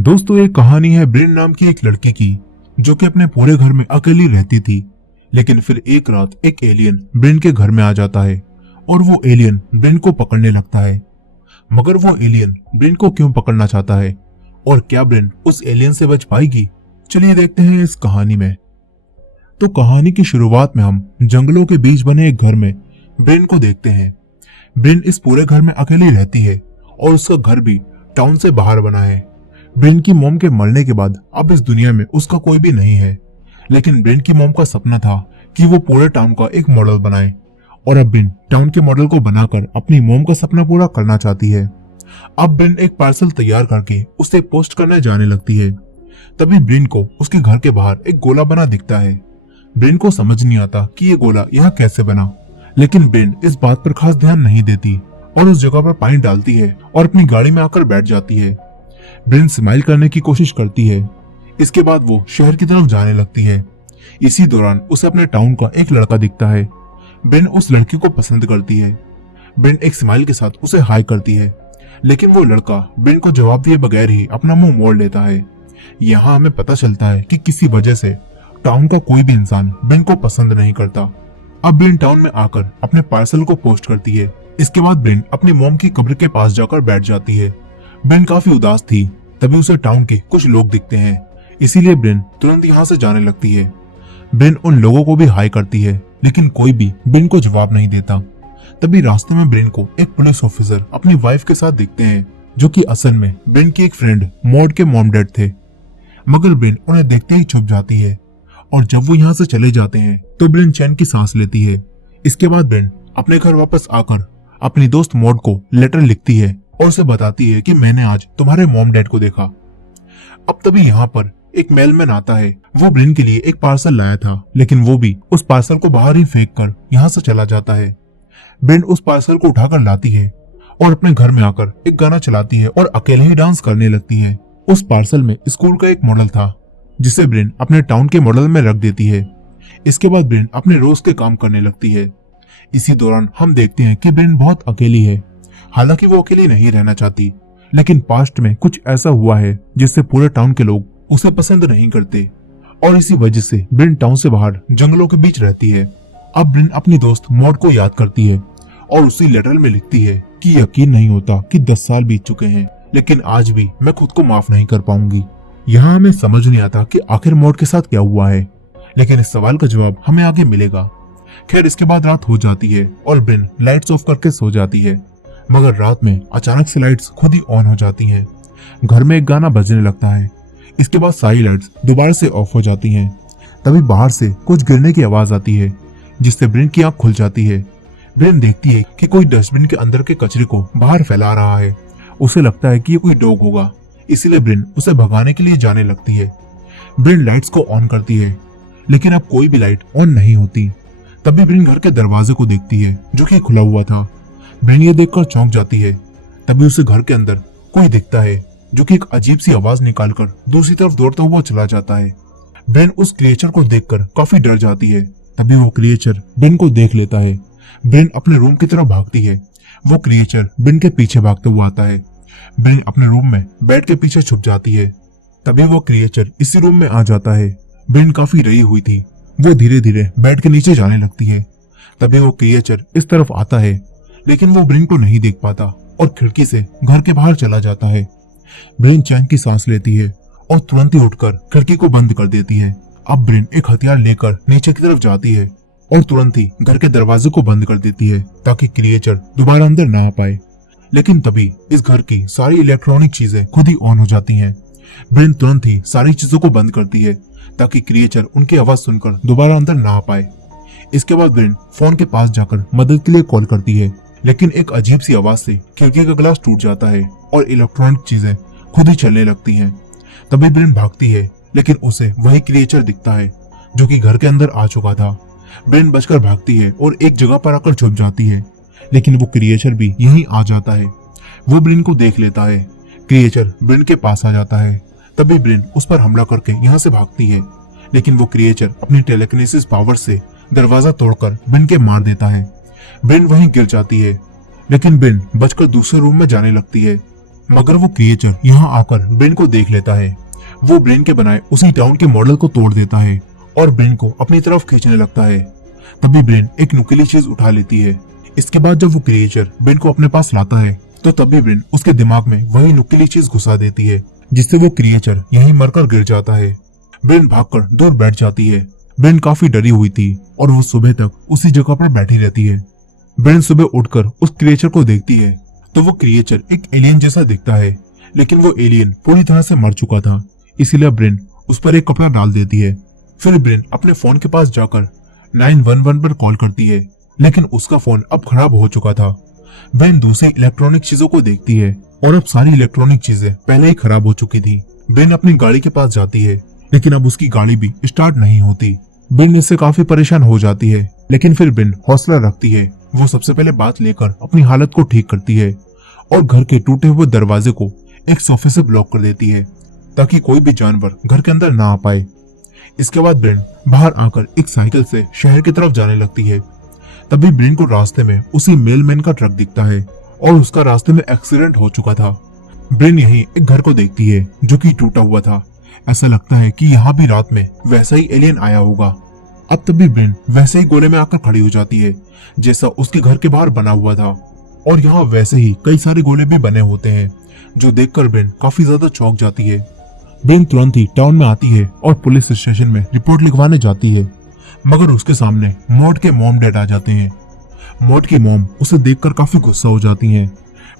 दोस्तों, एक कहानी है ब्रिन नाम की एक लड़की की जो कि अपने पूरे घर में अकेली रहती थी। लेकिन फिर एक रात एक एलियन ब्रिन के घर में आ जाता है और वो एलियन ब्रिन को पकड़ने लगता है। मगर वो एलियन ब्रिन को क्यों पकड़ना चाहता है और क्या ब्रिन उस एलियन से बच पाएगी, चलिए देखते हैं इस कहानी में। तो कहानी की शुरुआत में हम जंगलों के बीच बने एक घर में ब्रिन को देखते हैं। ब्रिन इस पूरे घर में अकेली रहती है और उसका घर भी टाउन से बाहर बना है। ब्रिन की मॉम के मरने के बाद अब इस दुनिया में उसका कोई भी नहीं है। लेकिन ब्रिन की मॉम का सपना था कि वो पूरे टाउन का एक मॉडल बनाए और अब ब्रिन टाउन के मॉडल को बनाकर अपनी मॉम का सपना पूरा करना चाहती है। अब ब्रिन एक पार्सल तैयार करके उसे पोस्ट करने जाने लगती है। तभी ब्रिन को उसके घर के बाहर एक गोला बना दिखता है। ब्रिन को समझ नहीं आता कि ये गोला यहाँ कैसे बना, लेकिन ब्रिन इस बात पर खास ध्यान नहीं देती और उस जगह पर पानी डालती है और अपनी गाड़ी में आकर बैठ जाती है। ब्रिन स्माइल करने की कोशिश करती है। इसके बाद वो शहर की तरफ जाने लगती है। इसी दौरान उसे अपने टाउन का एक लड़का दिखता है। ब्रिन उस लड़की को पसंद करती है। ब्रिन एक स्माइल के साथ उसे हाई करती है, लेकिन वो लड़का ब्रिन को जवाब दिए बगैर ही अपना मुंह मोड़ लेता है। यहाँ हमें पता चलता है कि किसी वजह से टाउन का कोई भी इंसान ब्रिन को पसंद नहीं करता। अब ब्रिन टाउन में आकर अपने पार्सल को पोस्ट करती है। इसके बाद ब्रिन अपनी मॉम की कब्र के पास जाकर बैठ जाती है। ब्रिन काफी उदास थी। तभी उसे टाउन के कुछ लोग दिखते हैं, इसीलिए ब्रिन तुरंत यहाँ से जाने लगती है। ब्रिन उन लोगों को भी हाई करती है, लेकिन कोई भी ब्रिन को जवाब नहीं देता। तभी रास्ते में ब्रिन को एक पुलिस ऑफिसर अपनी वाइफ के साथ दिखते हैं, जो कि असल में ब्रिन की एक फ्रेंड मॉड के मॉम डैड थे। मगर ब्रिन उन्हें देखते ही छुप जाती है और जब वो यहाँ से चले जाते हैं तो ब्रिन चैन की सांस लेती है। इसके बाद ब्रिन अपने घर वापस आकर अपनी दोस्त मॉड को लेटर लिखती है और उसे बताती है कि मैंने आज तुम्हारे मॉम डैड को देखा। अब तभी यहाँ पर एक मेलमैन आता है। वो ब्रिन के लिए एक पार्सल लाया था, लेकिन वो भी उस पार्सल को बाहर ही फेंक कर यहाँ से चला जाता है। ब्रिन उस पार्सल को उठाकर लाती है और अपने घर में आकर एक गाना चलाती है और अकेले ही डांस करने लगती है। उस पार्सल में स्कूल का एक मॉडल था, जिसे ब्रिन अपने टाउन के मॉडल में रख देती है। इसके बाद ब्रिन अपने रोज के काम करने लगती है। इसी दौरान हम देखते हैं कि ब्रिन बहुत अकेली है। हालांकि वो अकेली नहीं रहना चाहती, लेकिन पास्ट में कुछ ऐसा हुआ है जिससे पूरे टाउन के लोग उसे पसंद नहीं करते और इसी वजह से ब्रिन टाउन से बाहर जंगलों के बीच रहती है। अब ब्रिन अपनी दोस्त मॉड को याद करती है और उसी लेटर में लिखती है कि यकीन नहीं होता कि 10 साल बीत चुके हैं, लेकिन आज भी मैं खुद को माफ नहीं कर पाऊंगी। यहाँ हमें समझ नहीं आता कि आखिर मॉड के साथ क्या हुआ है, लेकिन इस सवाल का जवाब हमें आगे मिलेगा। खैर, इसके बाद रात हो जाती है और ब्रिन लाइट्स ऑफ करके सो जाती है। मगर रात में अचानक से लाइट्स खुद ही ऑन हो जाती हैं। घर में एक गाना बजने लगता है। इसके बाद सारी लाइट्स दोबारा से ऑफ हो जाती हैं। तभी बाहर से कुछ गिरने की आवाज आती है, जिससे ब्रिन की आंख खुल जाती है। ब्रिन देखती है कि कोई डस्टबिन के अंदर के कचरे को बाहर फैला रहा है। उसे लगता है कि ये कोई डॉग होगा, इसीलिए ब्रिन उसे भगाने के लिए जाने लगती है। ब्रिन लाइट्स को ऑन करती है, लेकिन अब कोई भी लाइट ऑन नहीं होती। तभी ब्रिन घर के दरवाजे को देखती है, जो कि खुला हुआ था। ब्रिन ये देखकर चौंक जाती है। तभी उसे घर के अंदर कोई दिखता है, जो कि एक अजीब सी आवाज निकालकर दूसरी तरफ दौड़ता हुआ चला जाता है। ब्रिन उस क्रिएचर को देखकर काफी डर जाती है। तभी वो क्रिएचर ब्रिन को देख लेता है। ब्रिन अपने रूम की तरफ भागती है। वो क्रिएचर ब्रिन के पीछे भागते हुआ आता है। ब्रिन अपने रूम में बेड के पीछे छुप जाती है। तभी वो क्रिएचर इसी रूम में आ जाता है। ब्रिन काफी डरी हुई थी। वो धीरे धीरे बेड के नीचे जाने लगती है। तभी वो क्रिएचर इस तरफ आता है, लेकिन वो ब्रिन को नहीं देख पाता और खिड़की से घर के बाहर चला जाता है। ब्रिन चैन की सांस लेती है और तुरंत ही उठकर खिड़की को बंद कर देती है। अब ब्रिन एक हथियार लेकर नीचे की तरफ जाती है और तुरंत ही घर के दरवाजे को बंद कर देती है, ताकि क्रिएचर दोबारा अंदर ना आ पाए। लेकिन तभी इस घर की सारी इलेक्ट्रॉनिक चीजें खुद ही ऑन हो जाती हैं। ब्रिन तुरंत ही सारी चीजों को बंद करती है, ताकि क्रिएचर उनकी आवाज सुनकर दोबारा अंदर ना आ पाए। इसके बाद ब्रिन फोन के पास जाकर मदद के लिए कॉल करती है, लेकिन एक अजीब सी आवाज से खिड़की का ग्लास टूट जाता है और इलेक्ट्रॉनिक चीजें खुद ही चलने लगती हैं। तभी ब्रिन भागती है, लेकिन उसे वही क्रिएचर दिखता है, जो कि घर के अंदर आ चुका था। ब्रिन बचकर भागती है और एक जगह पर आकर छुप जाती है, लेकिन वो क्रिएचर भी यहीं आ जाता है। वो ब्रिन को देख लेता है। क्रिएचर ब्रिन के पास आ जाता है। तभी ब्रिन उस पर हमला करके यहाँ से भागती है, लेकिन वो क्रिएचर अपनी टेलीकिनेसिस पावर से दरवाजा तोड़कर ब्रिन के मार देता है। ब्रिन वहीं गिर जाती है, लेकिन ब्रिन बचकर दूसरे रूम में जाने लगती है। मगर वो क्रिएचर यहाँ आकर ब्रेन को देख लेता है। वो ब्रेन के बनाए उसी टाउन के मॉडल को तोड़ देता है और ब्रेन को अपनी तरफ खींचने लगता है। तभी ब्रेन एक नुकीली चीज उठा लेती है। इसके बाद जब वो क्रिएचर ब्रेन को अपने पास लाता है तो तभी ब्रेन उसके दिमाग में वही नुकीली चीज घुसा देती है, जिससे वो क्रिएचर यहीं मरकर गिर जाता है। ब्रेन भागकर दूर बैठ जाती है। ब्रेन काफी डरी हुई थी और वो सुबह तक उसी जगह पर बैठी रहती है। ब्रेन सुबह उठकर उस क्रिएचर को देखती है तो वो क्रिएचर एक एलियन जैसा दिखता है, लेकिन वो एलियन पूरी तरह से मर चुका था। इसीलिए ब्रेन उस पर एक कपड़ा डाल देती है। फिर ब्रेन अपने फोन के पास जाकर 911 पर कॉल करती है, लेकिन उसका फोन अब खराब हो चुका था। ब्रेन दूसरे इलेक्ट्रॉनिक चीजों को देखती है और अब सारी इलेक्ट्रॉनिक चीजें पहले ही खराब हो चुकी थी। ब्रेन अपनी गाड़ी के पास जाती है, लेकिन अब उसकी गाड़ी भी स्टार्ट नहीं होती। ब्रेन इससे काफी परेशान हो जाती है, लेकिन फिर ब्रेन हौसला रखती है। वो सबसे पहले बात लेकर अपनी हालत को ठीक करती है और घर के टूटे हुए दरवाजे को एक सोफे से ब्लॉक कर देती है ताकि कोई भी जानवर घर के अंदर ना आ पाए। इसके बाद ब्रेन बाहर आकर एक साइकिल से शहर की तरफ जाने लगती है। तभी ब्रेन को रास्ते में उसी मेलमैन का ट्रक दिखता है और उसका रास्ते में एक्सीडेंट हो चुका था। ब्रेन यहीं एक घर को देखती है जो कि टूटा हुआ था। ऐसा लगता है कि यहाँ भी रात में वैसा ही एलियन आया होगा। अब तभी ब्रेन वैसे ही गोले में आकर खड़ी हो जाती है जैसा उसके घर के बाहर बना हुआ था, और यहाँ वैसे ही कई सारे गोले भी बने होते हैं, जो देखकर ब्रेन काफी ज्यादा चौंक जाती है। ब्रेन तुरंत ही टाउन में आती है और पुलिस स्टेशन में रिपोर्ट लिखवाने जाती है, मगर उसके सामने मॉड के मॉम डैड आ जाते हैं। मॉड की मॉम उसे देखकर काफी गुस्सा हो जाती हैं।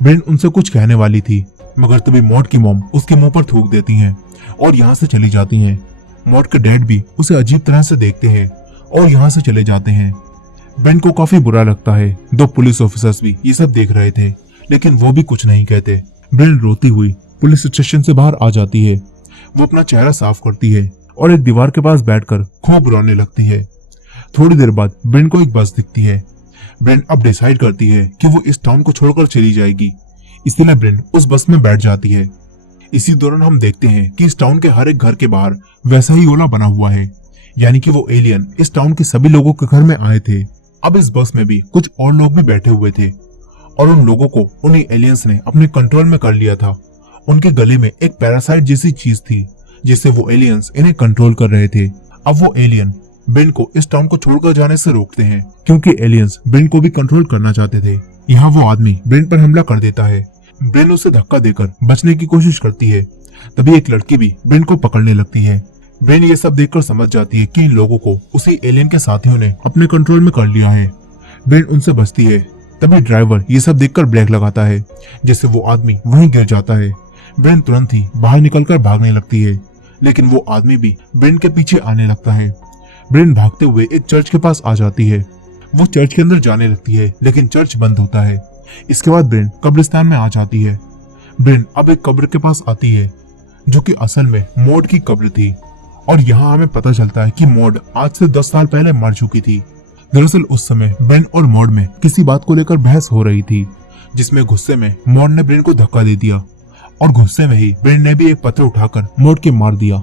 ब्रेन उनसे कुछ कहने वाली थी, मगर तभी मॉड की मॉम उसके मुंह पर थूक देती हैं और यहाँ से चली जाती हैं। मॉड के डैड भी उसे अजीब तरह से देखते हैं और यहाँ से चले जाते हैं। ब्रेन को काफी बुरा लगता है। दो पुलिस ऑफिसर्स भी ये सब देख रहे थे, लेकिन वो भी कुछ नहीं कहते। ब्रेन रोती हुई पुलिस स्टेशन से बाहर आ जाती है। वो अपना चेहरा साफ करती है और एक दीवार के पास बैठकर खूब रोने लगती है। थोड़ी देर बाद ब्रेन को एक बस दिखती है। ब्रेन अब डिसाइड करती है कि वो इस टाउन को छोड़कर चली जाएगी, इसलिए ब्रेन उस बस में बैठ जाती है। इसी दौरान हम देखते हैं कि इस टाउन के हर एक घर के बाहर वैसा ही ओला बना हुआ है, यानी कि वो एलियन इस टाउन के सभी लोगों के घर में आए थे। अब इस बस में भी कुछ और लोग भी बैठे हुए थे और उन लोगों को उन्हीं एलियंस ने अपने कंट्रोल में कर लिया था। उनके गले में एक पैरासाइट जैसी चीज थी जिससे वो एलियंस इन्हें कंट्रोल कर रहे थे। अब वो एलियन ब्रेन को इस टाउन को छोड़कर जाने से रोकते हैं, क्योंकि एलियंस ब्रेन को भी कंट्रोल करना चाहते थे। यहाँ वो आदमी ब्रेन पर हमला कर देता है। ब्रेन उसे धक्का देकर बचने की कोशिश करती है। तभी एक लड़की भी ब्रेन को पकड़ने लगती है। ब्रेन ये सब देखकर समझ जाती है कि इन लोगों को उसी एलियन के साथियों ने अपने कंट्रोल में कर लिया है। ब्रेन उनसे बचती है। तभी ड्राइवर ये सब देखकर ब्रेक लगाता है, जिससे वो आदमी वहीं गिर जाता है। ब्रेन तुरंत ही बाहर निकलकर भागने लगती है, लेकिन वो आदमी भी ब्रेन के पीछे आने लगता है। ब्रेन भागते हुए एक चर्च के पास आ जाती है। वो चर्च के अंदर जाने लगती है, लेकिन चर्च बंद होता है। इसके बाद ब्रेन कब्रिस्तान में आ जाती है। ब्रेन अब एक कब्र के पास आती है, जो कि असल में मॉड की कब्र थी, और यहाँ हमें पता चलता है कि मॉड आज से 10 साल पहले मर चुकी थी। दरअसल उस समय ब्रेन और मॉड में किसी बात को लेकर बहस हो रही थी, जिसमें गुस्से में मॉड ने ब्रेन को धक्का दे दिया और गुस्से में ही ब्रेन ने भी एक पत्थर उठाकर मॉड के मार दिया,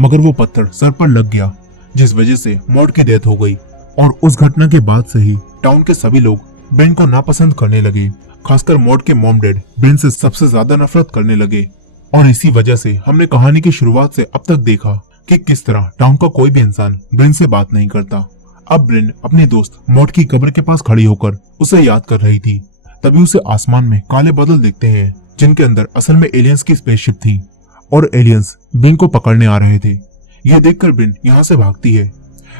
मगर वो पत्थर सर पर लग गया, जिस वजह से मॉड की डेथ हो गई। और उस घटना के बाद से ही टाउन के सभी लोग ब्रेन को नापसंद करने लगे। खासकर मॉड के मॉम डैड ब्रेन से सबसे ज्यादा नफरत करने लगे। और इसी वजह से हमने कहानी की शुरुआत से अब तक देखा कि किस तरह टाउन का कोई भी इंसान ब्रेन से बात नहीं करता। अब ब्रेन अपने दोस्त मॉड की कब्र के पास खड़ी होकर उसे याद कर रही थी। तभी उसे आसमान में काले बादल दिखते हैं, जिनके अंदर असल में एलियंस की स्पेसशिप थी और एलियंस ब्रेन को पकड़ने आ रहे थे। यह देखकर ब्रेन यहाँ से भागती है।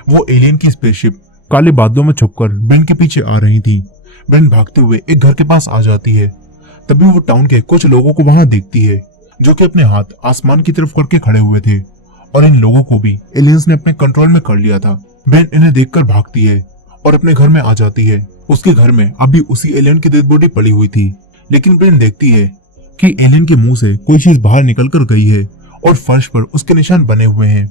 वो एलियन की स्पेसशिप काले बादलों में छुपकर ब्रेन के पीछे आ रही थी। ब्रेन भागते हुए एक घर के पास आ जाती है। तभी वो टाउन के कुछ लोगों को वहां देखती है, जो कि अपने हाथ आसमान की तरफ करके खड़े हुए थे, और इन लोगों को भी एलियंस ने अपने कंट्रोल में कर लिया था। ब्रेन इन्हें देखकर भागती है और अपने घर में आ जाती है। उसके घर में अभी उसी एलियन की डेड बॉडी पड़ी हुई थी, लेकिन ब्रेन देखती है कि एलियन के मुंह से कोई चीज बाहर निकल कर गई है और फर्श पर उसके निशान बने हुए हैं।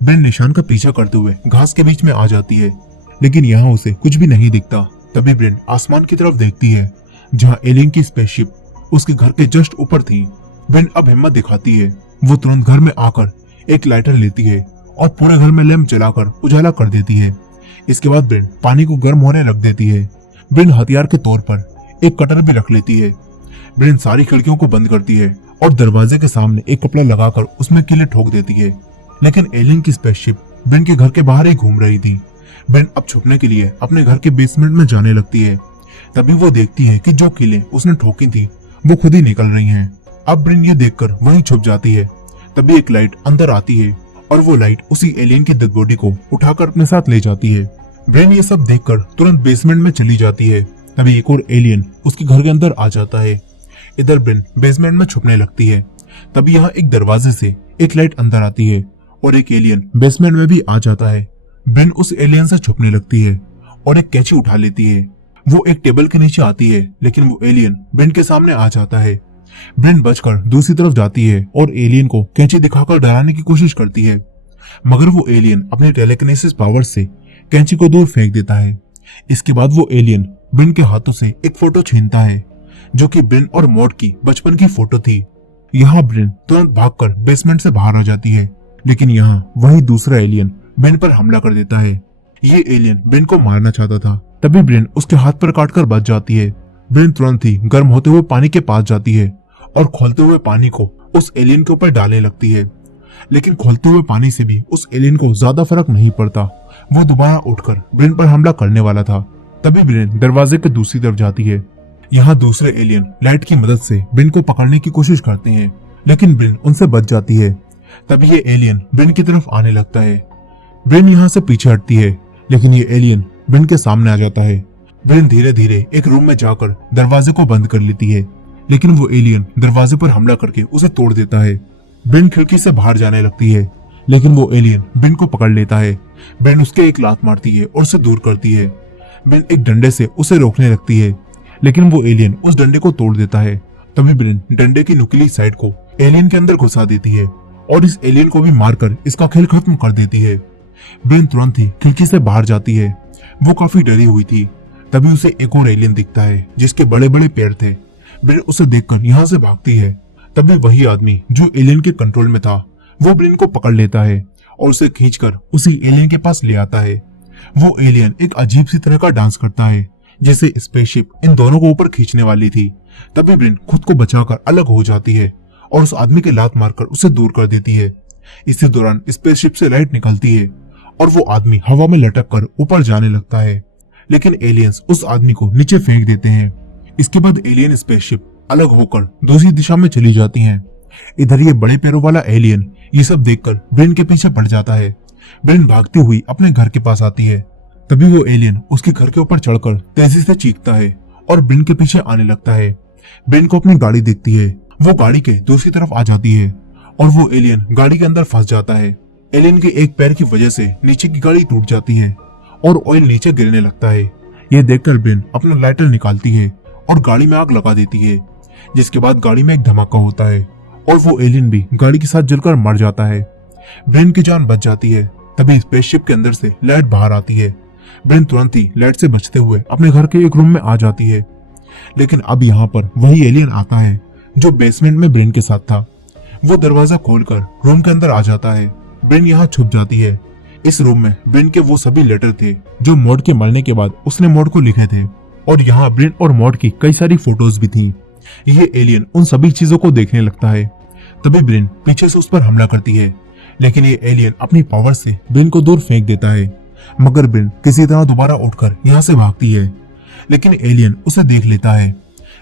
ब्रेन निशान का पीछा करते हुए घास के बीच में आ जाती है, लेकिन यहाँ उसे कुछ भी नहीं दिखता। तभी ब्रेन आसमान की तरफ देखती है, जहाँ एलियन की स्पेसशिप उसके घर के जस्ट ऊपर थी। ब्रेन अब हिम्मत दिखाती है। वो तुरंत घर में आकर एक लाइटर लेती है और पूरे घर में लैंप जलाकर उजाला कर देती है। इसके बाद ब्रेन पानी को गर्म होने रख देती है। ब्रेन हथियार के तौर पर एक कटर भी रख लेती है। ब्रिन सारी खिड़कियों को बंद करती है और दरवाजे के सामने एक कपड़ा लगाकर उसमें कीलें ठोक देती है। लेकिन एलियन की स्पेसशिप ब्रिन के घर के बाहर ही घूम रही थी। ब्रिन अब छुपने के लिए अपने घर के बेसमेंट में जाने लगती है। तभी वो देखती है कि जो कीलें उसने ठोकी थी वो खुद ही निकल रही हैं। अब ब्रिन ये देखकर वहीं छुप जाती है। तभी एक लाइट अंदर आती है और वो लाइट उसी एलियन की डेड बॉडी को उठाकर अपने साथ ले जाती है। ब्रिन ये सब देखकर तुरंत बेसमेंट में चली जाती है। तभी एक और एलियन उसके घर के अंदर आ जाता है। इधर ब्रिन बेसमेंट में छुपने लगती है। तभी यहाँ एक दरवाजे से एक लाइट अंदर आती है और एक एलियन बेसमेंट में भी आ जाता है। ब्रिन उस एलियन से छुपने लगती है और एक कैंची उठा लेती है। वो एक टेबल के नीचे आती है, लेकिन वो एलियन ब्रिन के सामने आ जाता है। ब्रिन बचकर दूसरी तरफ जाती है और एलियन को कैंची दिखाकर डराने की कोशिश करती है, मगर वो एलियन अपने टेलेकिनेसिस पावर से कैंची को दूर फेंक देता है। इसके बाद वो एलियन ब्रिन के हाथों से एक फोटो छीनता है, जो कि ब्रिन और मॉड की बचपन की फोटो थी। यहाँ ब्रिन तुरंत भागकर बेसमेंट से बाहर आ जाती है, लेकिन यहाँ वही दूसरा एलियन ब्रिन पर हमला कर देता है। ये एलियन ब्रिन को मारना चाहता था। तभी ब्रिन उसके हाथ पर काटकर बच जाती है। ब्रिन तुरंत ही गर्म होते हुए पानी के पास जाती है और खोलते हुए पानी को उस एलियन के ऊपर डालने लगती है, लेकिन खोलते हुए पानी से भी उस एलियन को ज्यादा फर्क नहीं पड़ता। वो दोबारा उठकर ब्रिन पर हमला करने वाला था। तभी ब्रिन दरवाजे के दूसरी तरफ जाती है। यहाँ दूसरे एलियन लाइट की मदद से ब्रिन को पकड़ने की कोशिश करते हैं, लेकिन ब्रिन उनसे बच जाती है। तभी ये एलियन ब्रिन की तरफ आने लगता है। ब्रिन यहाँ से पीछे हटती है, लेकिन ये एलियन ब्रिन के सामने आ जाता है। ब्रिन धीरे धीरे एक रूम में जाकर दरवाजे को बंद कर लेती है, लेकिन वो एलियन दरवाजे पर हमला करके उसे तोड़ देता है। ब्रिन खिड़की से बाहर जाने लगती है, लेकिन वो एलियन ब्रिन को पकड़ लेता है। ब्रिन उसके एक लात मारती है और उसे दूर करती है। ब्रिन एक डंडे से उसे रोकने लगती है, लेकिन वो एलियन उस डंडे को तोड़ देता है। तभी ब्रिन डंडे की नुकीली साइड को एलियन के अंदर घुसा देती है और इस एलियन को भी मारकर इसका खेल खत्म कर देती है। ब्रिन तुरंत ही खिड़की से बाहर जाती है। वो काफी डरी हुई थी। तभी उसे एक और एलियन दिखता है जिसके बड़े बड़े पैर थे। ब्रिन उसे देखकर यहाँ से भागती है। तभी वही आदमी जो एलियन के कंट्रोल में था वो ब्रिन को पकड़ लेता है और उसे खींचकर उसी एलियन के पास ले आता है। वो एलियन एक अजीब सी तरह का डांस करता है, जैसे स्पेसशिप इन दोनों को ऊपर खींचने वाली थी। तभी ब्रिन खुद को बचाकर अलग हो जाती है और उस आदमी के लात मारकर उसे दूर कर देती है। इसी दौरान स्पेसशिप से लाइट निकलती है और वो आदमी हवा में लटक कर ऊपर जाने लगता है, लेकिन एलियंस उस आदमी को नीचे फेंक देते हैं। इसके बाद एलियन स्पेसशिप अलग होकर दूसरी दिशा में चली जाती हैं। इधर ये बड़े पैरों वाला एलियन ये सब देखकर ब्रिन के पीछे पड़ जाता है। ब्रिन भागती हुई अपने घर के पास आती है। तभी वो एलियन उसके घर के ऊपर चढ़कर तेजी से चीखता है और ब्रिन के पीछे आने लगता है। ब्रिन को अपनी गाड़ी दिखती है। वो गाड़ी के दूसरी तरफ आ जाती है और वो एलियन गाड़ी के अंदर फंस जाता है। एलियन के एक पैर की वजह से नीचे की गाड़ी टूट जाती है और ऑयल नीचे गिरने लगता है। ये देखकर ब्रिन अपना लाइटर निकालती है और गाड़ी में आग लगा देती है, जिसके बाद गाड़ी में एक धमाका होता है और वो एलियन भी गाड़ी के साथ जलकर मर जाता है। ब्रिन की जान बच जाती है। तभी स्पेसशिप के अंदर से लाइट बाहर आती है। ब्रिन तुरंत ही लाइट से बचते हुए अपने घर के एक रूम में आ जाती है, लेकिन अब यहाँ पर वही एलियन आता है जो बेसमेंट में ब्रिन के साथ था। वो दरवाजा खोलकर रूम के अंदर आ जाता है। ब्रिन यहाँ छुप जाती है। इस रूम में ब्रिन के वो सभी लेटर थे जो मॉड के मरने के बाद उसने मॉड को लिखे थे, और यहाँ ब्रिन और मॉड की कई सारी फोटोज भी थी। ये एलियन उन सभी चीजों को देखने लगता है। तभी ब्रिन पीछे से उस पर हमला करती है, लेकिन ये एलियन अपनी पावर से ब्रिन को दूर फेंक देता है, मगर ब्रिन किसी तरह दोबारा उठकर यहाँ से भागती है, लेकिन एलियन उसे देख लेता है।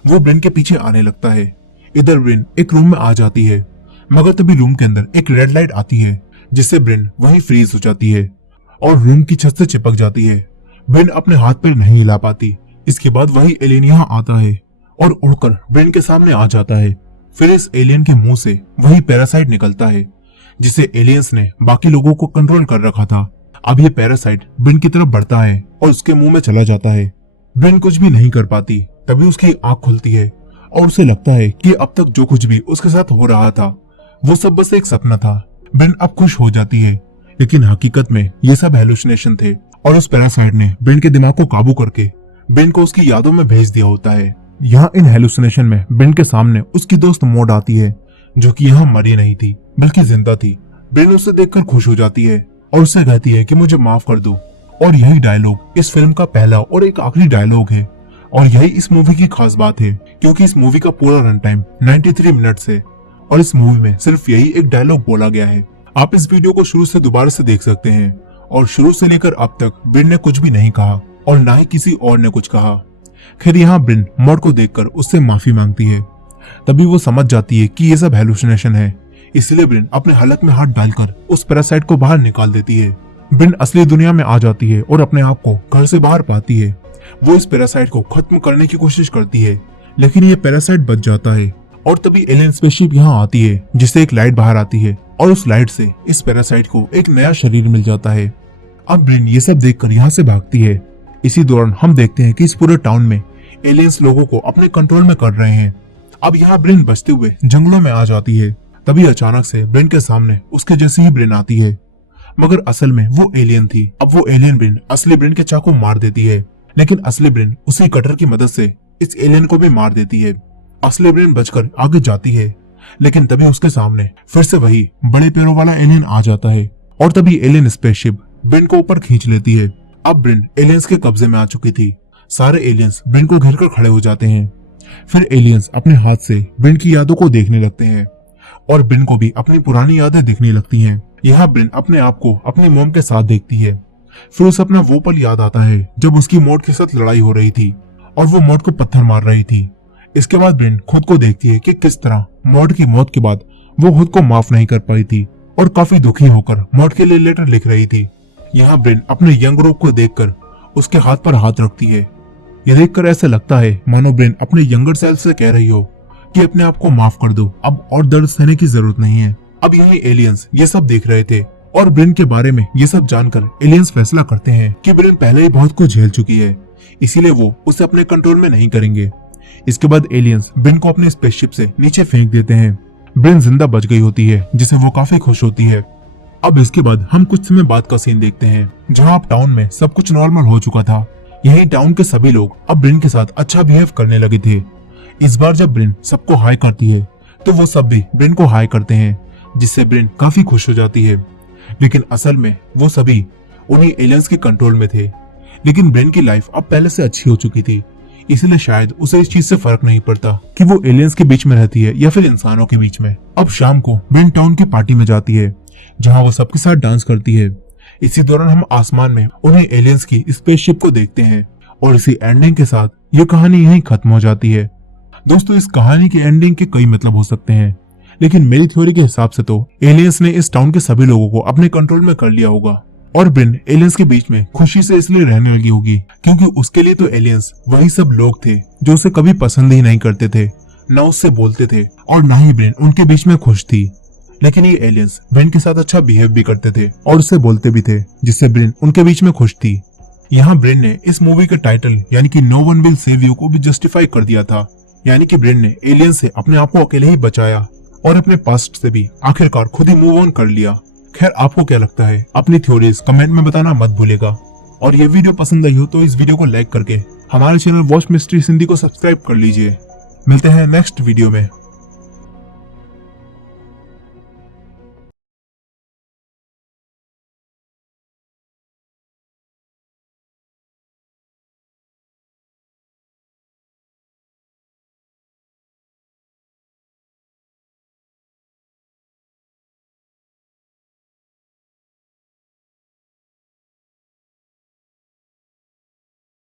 वो ब्रिन के पीछे आने लगता है। इधर ब्रिन एक रूम में आ जाती है, मगर तभी रूम के अंदर एक रेड लाइट आती है, जिससे ब्रिन वहीं फ्रीज हो जाती है और रूम की छत से चिपक जाती है। ब्रिन अपने हाथ पैर नहीं हिला पाती। इसके बाद वही एलियन यहाँ आता है और उड़कर ब्रिन के सामने आ जाता है। फिर इस एलियन के मुंह से वही पैरासाइट निकलता है, जिसे एलियंस ने बाकी लोगों को कंट्रोल कर रखा था। अब ये पैरासाइट ब्रिन की तरफ बढ़ता है और उसके मुंह में चला जाता है। ब्रिन कुछ भी नहीं कर पाती। तभी उसकी आंख खुलती है और उसे लगता है कि अब तक जो कुछ भी उसके साथ हो रहा था वो सब बस एक सपना था। ब्रिन अब खुश हो जाती है, लेकिन हकीकत में ये सब हेलुसिनेशन थे और उस पैरासाइट ने ब्रिन के दिमाग को काबू करके ब्रिन को उसकी यादों में भेज दिया होता है। यहाँ इन हेलुसिनेशन में ब्रिन के सामने उसकी दोस्त मॉड आती है, जो कि यहाँ मरी नहीं थी बल्कि जिंदा थी। ब्रिन उसे देखकर खुश हो जाती है और उससे कहती है कि मुझे माफ कर दो। और यही डायलॉग इस फिल्म का पहला और एक आखिरी डायलॉग है। और यही इस मूवी की खास बात है, क्योंकि इस मूवी का पूरा रन टाइम 93 मिनट्स है और इस मूवी में सिर्फ यही एक डायलॉग बोला गया है। आप इस वीडियो को शुरू से दोबारा से देख सकते हैं और शुरू से लेकर अब तक ब्रिन ने कुछ भी नहीं कहा और ना ही किसी और ने कुछ कहा। खैर यहाँ ब्रिन मॉड को देखकर उससे माफी मांगती है। तभी वो समझ जाती है कि ये सब हेलुसिनेशन है, इसलिए ब्रिन अपने हलक में हाथ डालकर उस पैरासाइट को बाहर निकाल देती है। ब्रिन असली दुनिया में आ जाती है और अपने आप को घर से बाहर पाती है। वो इस पैरासाइट को खत्म करने की कोशिश करती है, लेकिन ये पैरासाइट बच जाता है और तभी एलियन स्पेसशिप यहाँ आती है, जिससे एक लाइट बाहर आती है और उस लाइट से इस पैरासाइट को एक नया शरीर मिल जाता है। अब ब्रिन ये सब देखकर यहाँ से भागती है। इसी दौरान हम देखते हैं कि इस पूरे टाउन में एलियंस लोगों को अपने कंट्रोल में कर रहे हैं। अब यहाँ ब्रिन बचते हुए जंगलों में आ जाती है। तभी अचानक से ब्रिन के सामने उसके जैसी ही ब्रिन आती है, मगर असल में वो एलियन थी। अब वो एलियन ब्रिन असली ब्रिन के चाकू मार देती है, लेकिन असली ब्रिन उसी कटर की मदद से इस एलियन को भी मार देती है। असली ब्रिन बचकर आगे जाती है, लेकिन तभी उसके सामने फिर से वही बड़े पैरों वाला एलियन आ जाता है और तभी एलियन स्पेसशिप ब्रिन को ऊपर खींच लेती है। अब ब्रिन एलियंस के कब्जे में आ चुकी थी। सारे एलियंस ब्रिन को घेरकर खड़े हो जाते हैं। फिर एलियंस अपने हाथ से ब्रिन की यादों को देखने लगते हैं और ब्रिन को भी अपनी पुरानी यादें दिखने लगती हैं। यहाँ ब्रिन अपने आप को अपनी मॉम के साथ देखती है। फिर उसे अपना वो पल याद आता है जब उसकी मॉड के साथ लड़ाई हो रही थी और वो मॉड को पत्थर मार रही थी। इसके बाद ब्रिन खुद को देखती है कि किस तरह मॉड की मौत के बाद वो खुद को माफ नहीं कर पाई थी और काफी दुखी होकर मॉड के लिए लेटर लिख रही थी। यहाँ ब्रिन अपने यंग रोग को देखकर उसके हाथ पर हाथ रखती है। यह देखकर ऐसा लगता है मानो ब्रिन अपने यंगर सेल्फ से कह रही हो कि अपने आप को माफ कर दो, अब और दर्द सहने की जरूरत नहीं है। अब यही एलियंस ये सब देख रहे थे और ब्रिन के बारे में ये सब जानकर एलियंस फैसला करते हैं कि ब्रिन पहले ही बहुत कुछ झेल चुकी है, इसीलिए वो उसे अपने कंट्रोल में नहीं करेंगे। इसके बाद एलियंस ब्रिन को अपने स्पेसशिप से नीचे फेंक देते हैं। ब्रिन जिंदा बच गई होती है, जिससे वो काफी खुश होती है। अब इसके बाद हम कुछ समय बाद का सीन देखते हैं, जहाँ अब टाउन में सब कुछ नॉर्मल हो चुका था। यही टाउन के सभी लोग अब ब्रिन के साथ अच्छा बिहेव करने लगे थे। इस बार जब ब्रिन सबको हाई करती है तो वो सब भी ब्रिन को हाई करते हैं, जिससे ब्रिन काफी खुश हो जाती है। लेकिन असल में वो सभी उन्हीं एलियंस के कंट्रोल में थे। लेकिन ब्रिन की लाइफ अब पहले से अच्छी हो चुकी थी, इसलिए शायद उसे इस चीज से फर्क नहीं पड़ता कि वो एलियंस के बीच में रहती है या फिर इंसानों के बीच में। अब शाम को ब्रिन टाउन की पार्टी में जाती है, जहाँ वो सबके साथ डांस करती है। इसी दौरान हम आसमान में उन्हें एलियंस की स्पेसशिप को देखते हैं और इसी एंडिंग के साथ ये कहानी यहीं खत्म हो जाती है। दोस्तों, इस कहानी के एंडिंग के कई मतलब हो सकते हैं, लेकिन मेरी थ्योरी के हिसाब से तो एलियंस ने इस टाउन के सभी लोगों को अपने कंट्रोल में कर लिया होगा और ब्रिन एलियंस के बीच में खुशी से इसलिए रहने लगी होगी क्योंकि उसके लिए तो एलियंस वही सब लोग थे जो उसे कभी पसंद ही नहीं करते थे, न उससे बोलते थे और न ही ब्रिन उनके बीच में खुश थी। लेकिन ये एलियंस ब्रिन के साथ अच्छा बिहेव भी करते थे और उससे बोलते भी थे, जिससे ब्रिन उनके बीच में खुश थी। यहाँ ब्रिन ने इस मूवी के टाइटल यानी कि no one will save you को भी जस्टिफाई कर दिया था, यानी कि ब्रिन ने एलियन से अपने आप को अकेले ही बचाया और अपने पास्ट से भी आखिरकार खुद ही मूव ऑन कर लिया। खैर, आपको क्या लगता है? अपनी थ्योरीज कमेंट में बताना मत भूलेगा और ये वीडियो पसंद आई हो तो इस वीडियो को लाइक करके हमारे चैनल वॉच मिस्ट्री हिंदी को सब्सक्राइब कर लीजिए। मिलते हैं नेक्स्ट वीडियो में।